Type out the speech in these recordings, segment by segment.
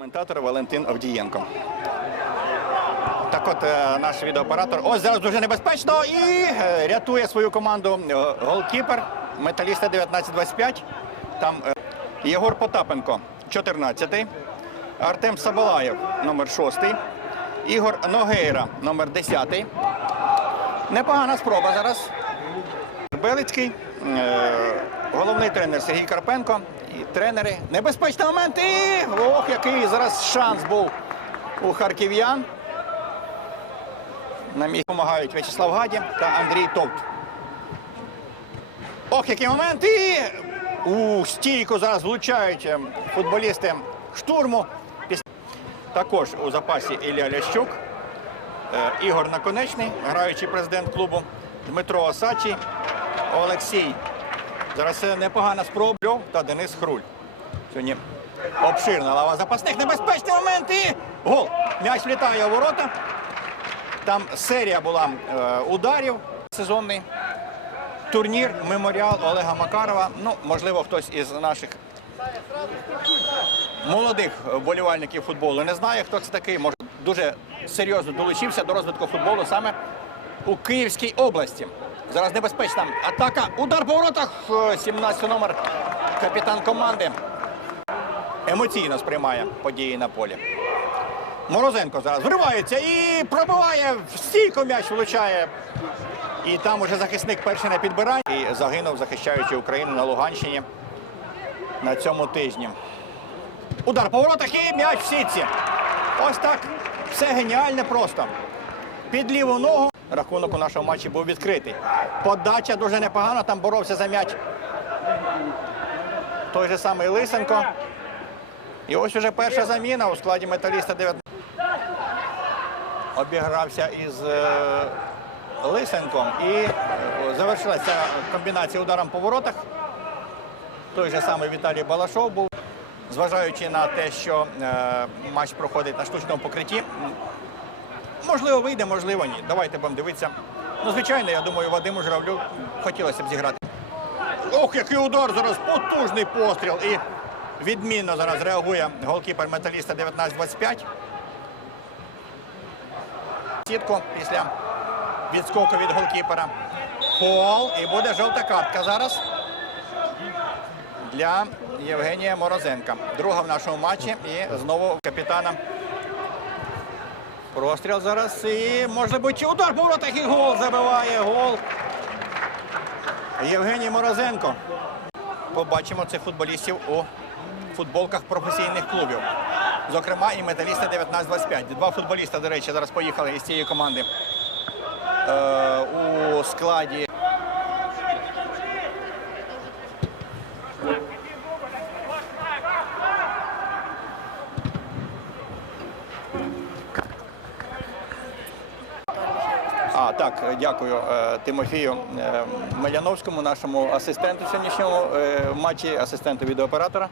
Коментатор Валентин Авдієнко. Так от е, наш відеооператор. Ось зараз дуже небезпечно і е, рятує свою команду е, голкіпер металіста 1925. Там Єгор Потапенко, 14-й. Артем Сабалаєв, номер 6. Ігор Ногейра, номер 10. Непогана спроба зараз. Белицький, головний тренер Сергій Карпенко тренери. Небезпечний момент. І ох, який зараз шанс був у харків'ян. Нам їх допомагають В'ячеслав Гаді та Андрій Товт. Ох, який момент! І у стійку зараз влучають е, футболісти штурму. Також у запасі Ілля Лящук, е, Ігор Наконечний, граючий президент клубу, Дмитро Осачий, Олексій. Зараз е, непогана спроба та Денис Хруль. Сьогодні обширна лава запасних. Небезпечний момент і гол. М'яч влітає у ворота. Там серія була е, ударів. Сезонний турнір, меморіал Олега Макарова. Ну, можливо, хтось із наших молодих вболівальників футболу не знає, хто це такий. Може, дуже серйозно долучився до розвитку футболу саме у Київській області. Зараз небезпечна атака. Удар по воротах. 17 номер капітан команди. Емоційно сприймає події на полі. Морозенко зараз вривається і пробиває в стійку м'яч влучає. І там уже захисник перший на підбиранні і загинув, захищаючи Україну на Луганщині на цьому тижні. Удар по воротах і м'яч в сітці. Ось так. Все геніальне просто. Під ліву ногу рахунок у нашому матчі був відкритий. Подача дуже непогана, там боровся за м'яч. Той же самий Лисенко. І ось уже перша заміна у складі металіста 19. Обігрався із е, Лисенком і е, завершилася комбінація ударом по воротах. Той же самий Віталій Балашов був. Зважаючи на те, що е, матч проходить на штучному покритті, можливо, вийде, можливо, ні. Давайте будемо дивитися. Ну, звичайно, я думаю, Вадиму Журавлю хотілося б зіграти. Ох, який удар зараз! Потужний постріл. І відмінно зараз реагує голкіпер металіста 19-25. Сітку після відскоку від голкіпера. Фол. І буде жовта картка зараз для Євгенія Морозенка. Друга в нашому матчі. І знову капітана. Простріл зараз. І може бути удар по і гол забиває. Гол. Євгеній Морозенко. Побачимо цих футболістів у футболках професійних клубів. Зокрема, і металісти 19-25. Два футболіста, до речі, зараз поїхали із цієї команди е, у складі. Так, дякую е, Тимофію е, Меляновському, нашому асистенту сьогоднішньому е, матчі, асистенту відеооператора,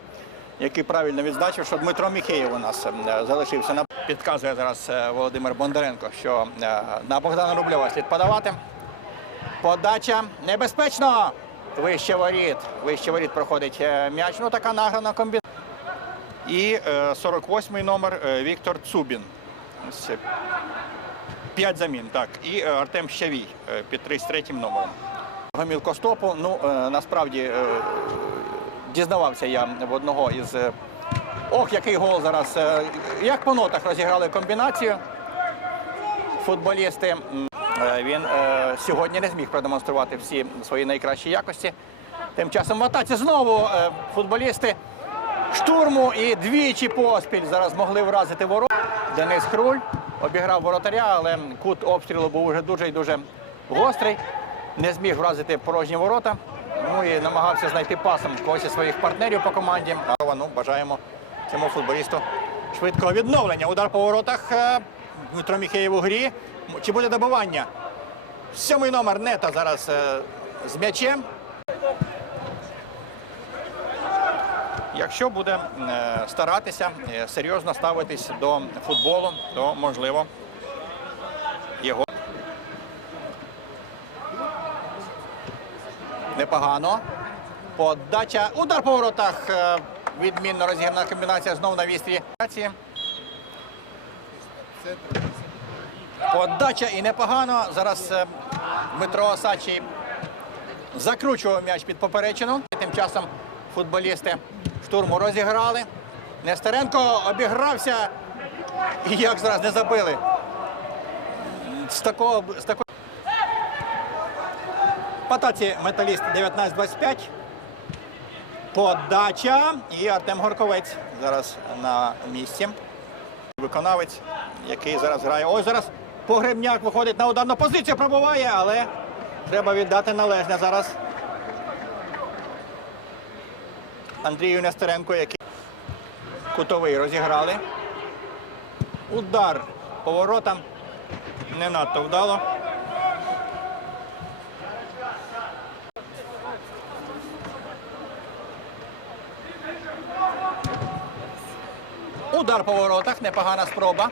який правильно відзначив, що Дмитро Міхеєв у нас залишився на підказує зараз Володимир Бондаренко, що на Богдана Рублєва слід подавати. Подача небезпечно. Вище воріт. Вище воріт проходить м'яч. Ну така награна комбінація. І е, 48-й номер Віктор Цубін. П'ять замін, так. І е, Артем Щавій е, під 33-м номером. Гоміл Костопу, ну е, насправді дізнавався я в одного із. Ох, який гол зараз. Як по нотах розіграли комбінацію. Футболісти. Він сьогодні не зміг продемонструвати всі свої найкращі якості. Тим часом в атаці знову футболісти штурму і двічі поспіль зараз могли вразити ворот. Денис Хруль обіграв воротаря, але кут обстрілу був уже дуже і дуже гострий. Не зміг вразити порожні ворота. Ну і намагався знайти пасом когось із своїх партнерів по команді. Ну, бажаємо цьому футболісту швидкого відновлення. Удар по воротах. е, Дмитро Міхеєв у грі. Чи буде добивання? Сьомий номер нета зараз е, з м'ячем. Якщо буде е, старатися е, серйозно ставитись до футболу, то можливо його непогано. Подача. Удар по воротах. е, Відмінно розіграна комбінація знову на вістрі. Подача і непогано. Зараз Дмитро Осадчий закручував м'яч під поперечину. Тим часом футболісти штурму розіграли. Нестеренко обігрався. І як зараз не забили. З такого з такого. В атаці металіст 19-25. Подача. І Артем Горковець зараз на місці. Виконавець, який зараз грає. Ось зараз погребняк виходить на ударну позицію, пробуває, але треба віддати належне зараз. Андрію Нестеренко, який кутовий розіграли. Удар поворотом не надто вдало. Удар по воротах, непогана спроба.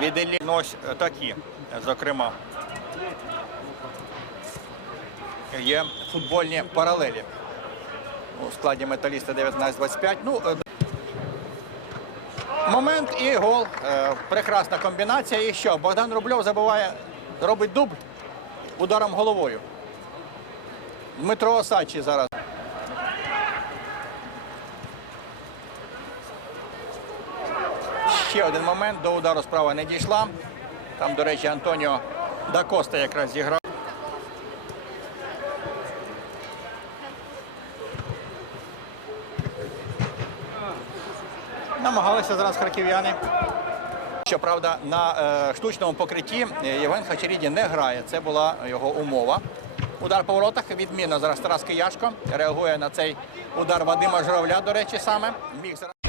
Від Ну, ось такі, зокрема. Є футбольні паралелі у складі металіста 19-25. Ну, е, момент і гол. Е, Прекрасна комбінація. І що? Богдан Рубльов забиває, робить дубль ударом головою. Дмитро Осадчий зараз. Ще один момент. До удару справа не дійшла. Там, до речі, Антоніо Дакоста якраз зіграв. Намагалися зараз харків'яни. Щоправда, на е, штучному покритті е, Євген Хачеріді не грає. Це була його умова. Удар по воротах відмінно зараз Тарас Кияшко реагує на цей удар Вадима Журавля, до речі, саме. Міг зараз.